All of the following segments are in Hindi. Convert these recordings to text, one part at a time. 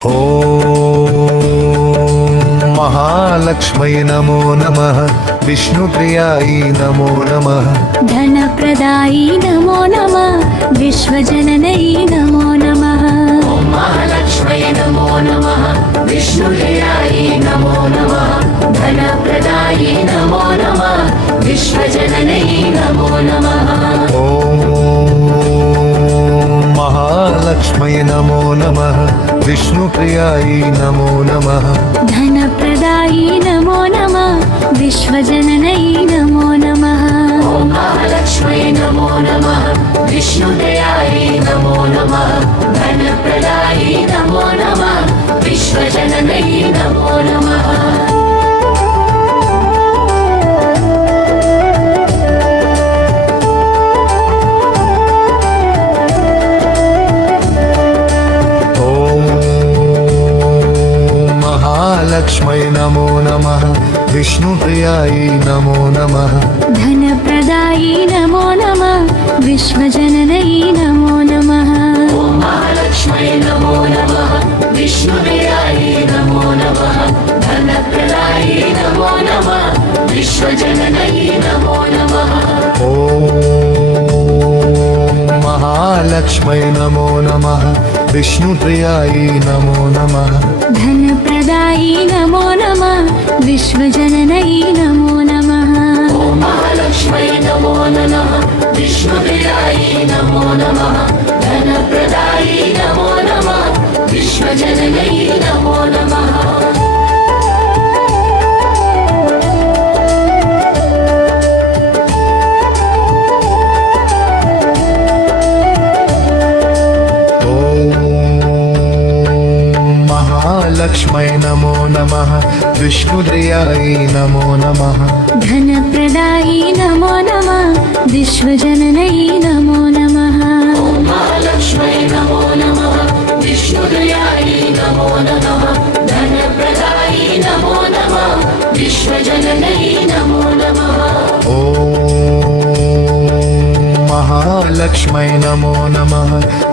ॐ महालक्ष्म्यै नमो नमः। विष्णुप्रियायै नमो नमः। धनप्रदायै नमो नमः। विश्वजननै नमो नमः। ॐ महालक्ष्म्यै नमो नमः। विष्णुप्रियायै नमो नमः। धनप्रदायै नमो नमः। विश्वजननै नमो नमः। ॐ महालक्ष्म्यै नमो नमः। विष्णुप्रियायै नमो नमः। धनप्रदायै नमो नमः। विश्वजननै नमो नमः। ॐ महालक्ष्म्यै नमो नमः। विष्णुप्रियायै नमो नमः। धनप्रदायै नमो नमः। विश्वजननै नमो नमः। महालक्ष्म्यै नमो नमः। विष्णुप्रियायै नमो नमः। धनप्रदायै नमो नमः। विश्वजननै नमो नमः। ॐ महालक्ष्म्यै नमो नमः। विष्णुप्रियायै नमो नमः। धनप्रदायै नमो नमः। विश्वजननै नमो नमः। ॐ महालक्ष्म्यै नमो नमः। विष्णुप्रियायै नमो नमः। धनप्रदायै नमो नमः। विश्वजननै नमो नमः। ॐ महालक्ष्म्यै नमो नमः। विष्णुप्रियायै नमो नमः। धनप्रदायै नमो नमः। विश्वजननै नमो नमः। महालक्ष्म्यै नमो नमः। विष्णुप्रियायै नमो नमः। धनप्रदायै नमो नमः। विश्वजननै नमो नमः। ॐ महालक्ष्म्यै नमो नमः। विष्णुप्रियायै नमो नमः। धनप्रदायै नमो नमः। विश्वजननै नमो नमः। ॐ महालक्ष्म्यै नमो नमः।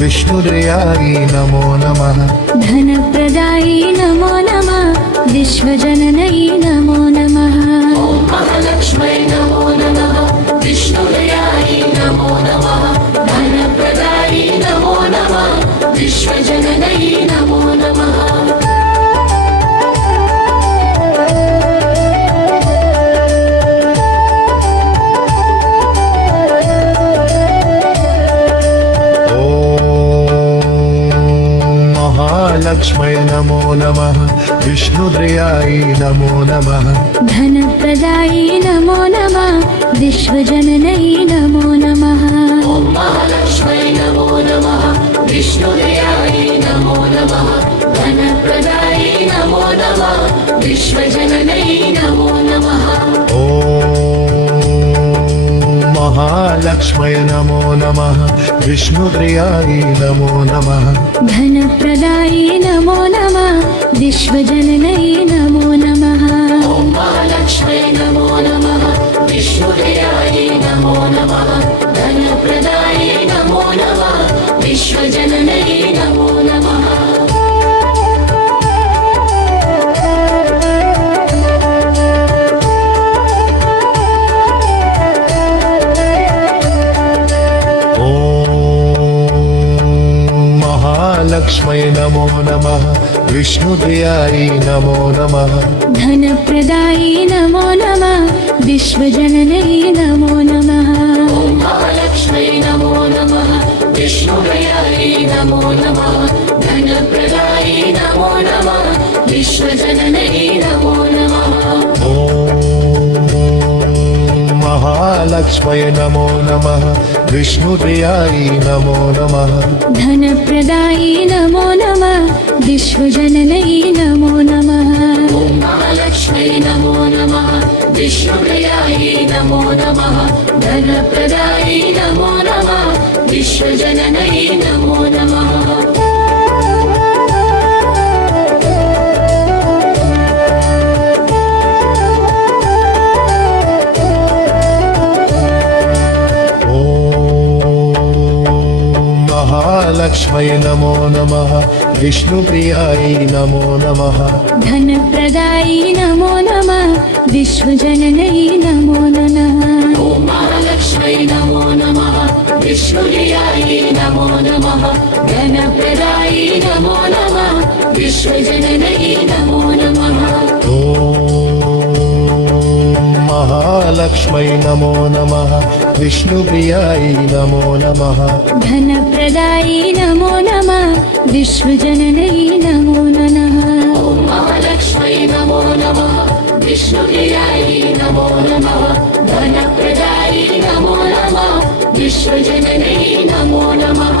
विष्णुप्रियायै नमो नमः। धनप्रदायै नमो नमः। विश्वजननै नमो नमः। ॐ महालक्ष्म्यै नमो नमः। विष्णुप्रियायै नमो नमः। धनप्रदायै नमो नमः। विश्वजननै नमो नमः। महालक्ष्म्यै नमो नमः। विष्णुप्रियायै नमो नमः। धनप्रदायै नमो नमः। विश्वजननै नमो नमः। ॐ महालक्ष्म्यै नमो नमः। विष्णुप्रियायै नमो नमः। धनप्रदायै नमो नमः। विश्वजननै नमो नमः। ॐ महालक्ष्म्यै नमो नमः। विष्णुप्रियायै नमो नमः। धनप्रदायै नमो नमः। विश्वजननै नमो नमः। ॐ महालक्ष्म्यै नमो नमः। विष्णुप्रियायै नमो नमः। धनप्रदायै नमो नमः। विश्वजननै नमो नमः। महालक्ष्म्यै नमो नमः। विष्णुप्रियायै नमो नमः। धनप्रदायै नमो नमः। विश्वजननै नमो नमः। ॐ महालक्ष्म्यै नमो नमः। विष्णुप्रियायै नमो नमः। धनप्रदायै नमो नमः। विश्वजननै नमो नमः। ॐ महालक्ष्म्यै नमो नमः। विष्णुप्रियायै नमो नमः। धनप्रदायै नमो नमः। विश्वजननै नमो नमः। ॐ महालक्ष्म्यै नमो नमः। विष्णुप्रियायै नमो नमः। धनप्रदायै नमो नमः। विश्वजननै नमो नमः। महालक्ष्म्यै महालक्ष्मये नमो नमः विष्णुप्रियायै नमो नमः धनप्रदायी नमो नमः विश्वजननै नमो नमः ॐ महालक्ष्मै नमो नमः विष्णुप्रियायै नमो नमः धनप्रदायी नमो नमः विश्वजननै नमो नमः महालक्ष्मये नमो नमः विष्णुप्रियायै नमो नमः धनप्रदायी नमो नमः विश्वजननै नमो नमः ॐ महालक्ष्मै नमो नमः विष्णुप्रियायै नमो नमः धनप्रदायी नमो नमः विश्वजननै नमो नमः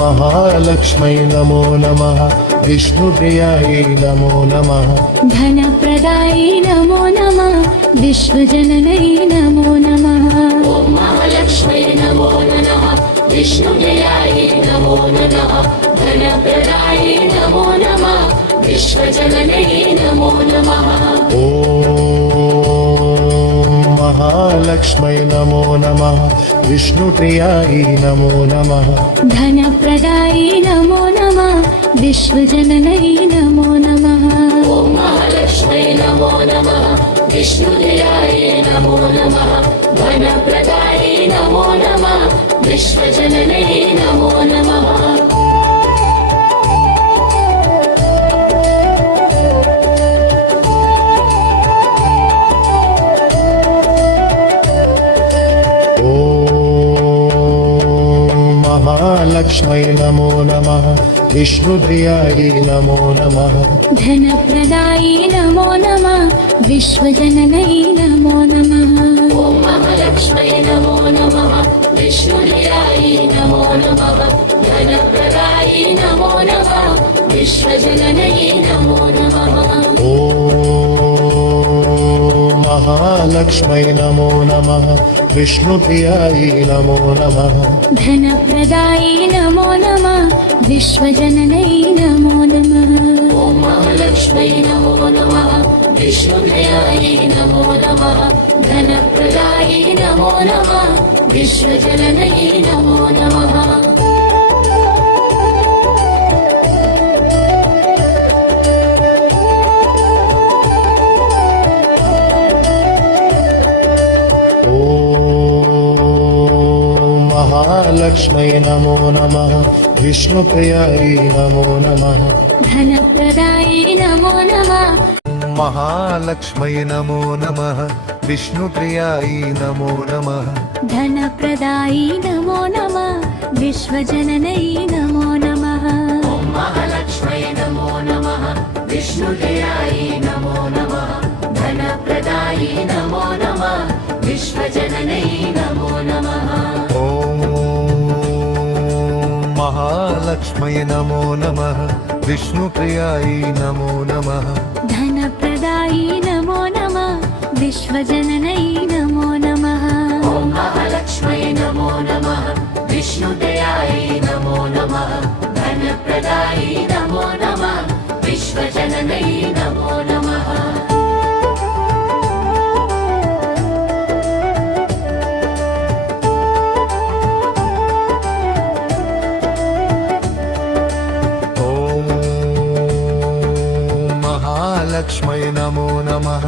महालक्ष्मये नमो नमः विष्णुप्रियायै नमो नमः धनप्रदायी नमो नमः विश्वजननै नमो नमः ॐ महालक्ष्मै नमो नमः विष्णुप्रियायै नमो नमः धनप्रदायी नमो नमः विश्वजननै नमो नमः महालक्ष्मये नमो नमः विष्णुप्रियायै नमो नमः धनप्रदायी नमो नमः विश्वजननै नमो नमः ॐ महालक्ष्मै नमो नमः विष्णुप्रियायै नमो नमः धनप्रदायी नमो नमः विश्वजननै नमो नमः महालक्ष्मये नमो नमः विष्णुप्रियायै नमो नमः धनप्रदायी नमो नमः विश्वजननै नमो नमः ॐ महालक्ष्मै नमो नमः विष्णुप्रियायै नमो नमः धनप्रदायी नमो नमः विश्वजननै नमो नमः महालक्ष्मये नमो नमः विष्णुप्रियायै नमो नमः धनप्रदायी नमो नमः विश्वजननै नमो नमः ॐ महालक्ष्मै नमो नमः विष्णुप्रियायै नमो नमः धनप्रदायी नमो नमः विश्वजननै नमो नमः महालक्ष्मये नमो नमः विष्णुप्रियायै नमो नमः धनप्रदायी नमो नमः महालक्ष्मये नमो नमः विष्णुप्रियायै नमो नमः धनप्रदायी नमो नमः विश्वजननै नमो नमः ॐ महालक्ष्मै नमो नमः विष्णुप्रियायै नमो नमः धनप्रदायी नमो नमः विश्वजननै नमो नमः महालक्ष्मये नमो नमः विष्णुप्रियायै नमो नमः धनप्रदायी नमो नमः विश्वजननै नमो नमः ॐ महालक्ष्मै नमो नमः विष्णुप्रियायै नमो नमः धनप्रदायी नमो नमः विश्वजननै नमो नमः महालक्ष्मये नमो नमः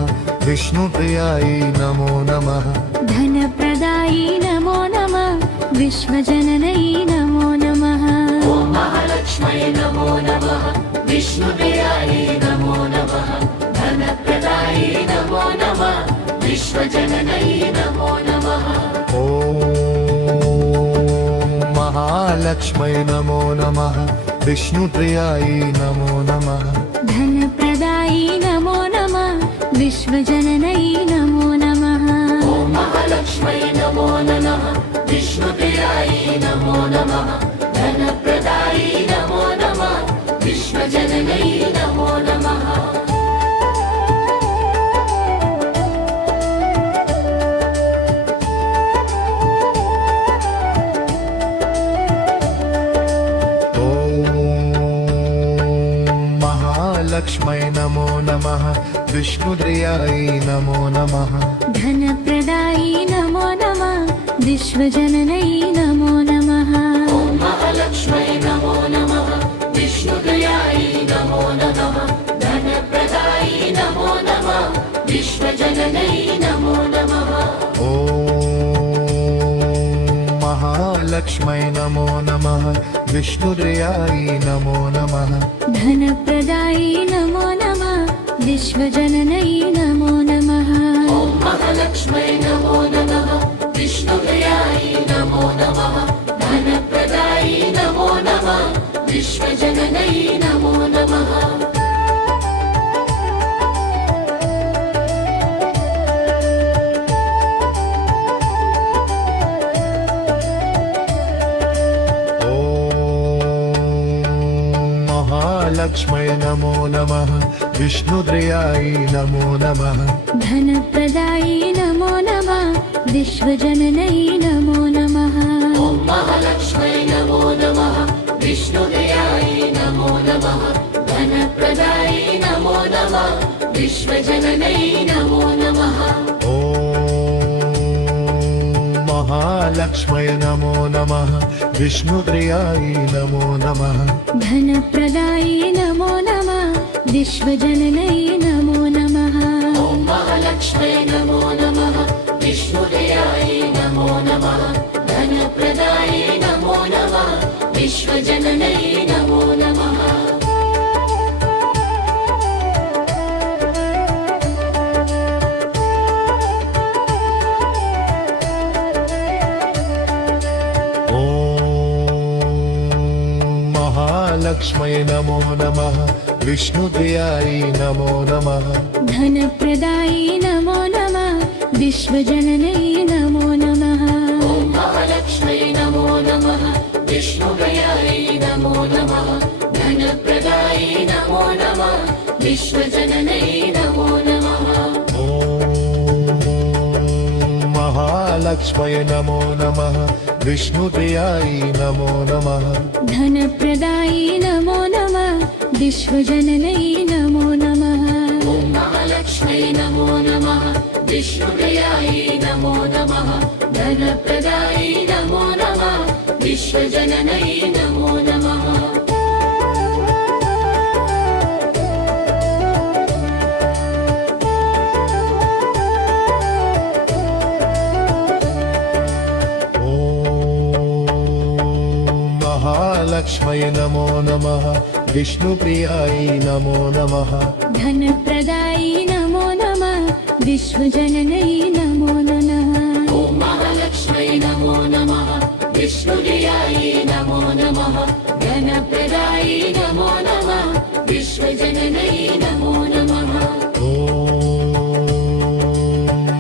विष्णुप्रियायै नमो नमः धनप्रदायी नमो नमः विश्वजननै नमो नमः ॐ महालक्ष्मै नमो नमः विष्णुप्रियायै नमो नमः धनप्रदायी नमो नमः विश्वजननै नमो नमः महालक्ष्मये नमो नमः विष्णुप्रियायै नमो नमः धनप्रदायी नमो नमः विश्वजननै नमो नमः ॐ महालक्ष्मै नमो नमः विष्णुप्रियायै नमो नमः धनप्रदायी नमो नमः विश्वजननै नमो नमः विष्णुप्रियायै नमो नमः धनप्रदायी नमो नमः विश्वजननै नमो नमः ॐ महालक्ष्मै नमो नमः विष्णुप्रियायै नमो नमः धनप्रदायी नमो नमः विश्वजननै नमो नमः ॐ महालक्ष्मै नमो नमः विष्णुप्रियायै नमो नमः धनप्रदायी नमो नमः विश्वजननै नमो नमः ॐ महालक्ष्मै नमो नमः विष्णुप्रियायै नमो नमः धनप्रदायी नमो नमः विश्वजननै नमो नमः महालक्ष्मै नमो नमः विष्णुप्रियायै नमो नमः धनप्रदायी नमो नमः विश्वजननै नमो नमः ॐ महालक्ष्मै नमो नमः विष्णुप्रियायै नमो नमः धनप्रदायी नमो नमः विश्वजननै नमो नमः ॐ महालक्ष्मै नमो नमः विष्णुप्रियायै नमो नमः धनप्रदायी नमो नमः विश्वजननै नमो नमः ॐ महालक्ष्मै नमो नमः विष्णुप्रियायै नमो नमः धनप्रदायी नमो नमः विश्वजननै नमो नमः महालक्ष्मै नमो नमः विष्णुप्रियायै नमो नमः धनप्रदायी नमो नमः विश्वजननै नमो नमः ॐ महालक्ष्मै नमो नमः विष्णुप्रियायै नमो नमः धनप्रदायी नमो नमः विश्वजननै नमो नमः ॐ महालक्ष्मै नमो नमः विष्णुप्रियायै नमो नमः धनप्रदायी नमो नमः विश्वजननै नमो नमः ॐ महालक्ष्मै नमो नमः विष्णुप्रियायै नमो नमः धनप्रदायी नमो नमः विश्वजननै नमो नमः महालक्ष्मै नमो नमः विष्णुप्रियायै नमो नमः धनप्रदायी नमो नमः विश्वजननै नमो नमः ॐ महालक्ष्मै नमो नमः विष्णुप्रियायै नमो नमः धनप्रदायी नमो नमः विश्वजननै नमो नमः ॐ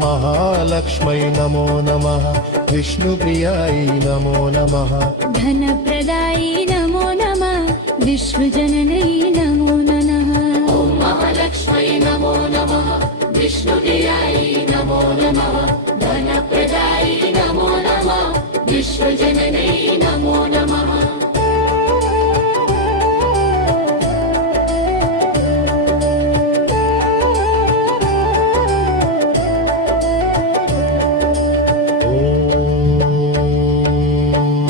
महालक्ष्मै नमो नमः विष्णुप्रियायै नमो नमः धनप्रदायी नमो नमः विश्वजननै नमो नमः ॐ महालक्ष्मै नमो नमः विष्णुप्रियायै नमो नमः धनप्रदायी नमो नमः विश्वजननै नमो नमः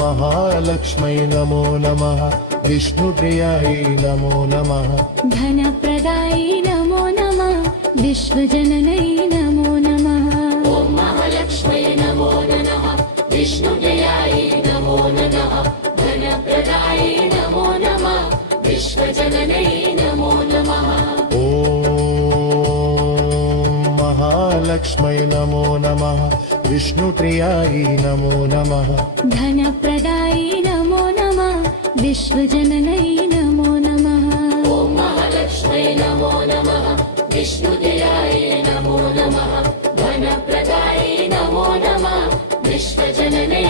महालक्ष्मै नमो नमः विष्णुप्रियायै नमो नमः धनप्रदायी नमो नमः विश्वजननै नमो नमः ॐ महालक्ष्मै नमो नमः विष्णुप्रियायै नमो नमः धनप्रदायी नमो नमः विश्वजननै नमो नमः ॐ महालक्ष्मै नमो नमः विष्णुप्रियायै नमो नमः धनप्रदायी नमो नमः विश्वजननै नमो नमः ॐ महालक्ष्मै नमो नमः विष्णुप्रियायै नमो नमः धनप्रदायी नमो नमः विश्वजननै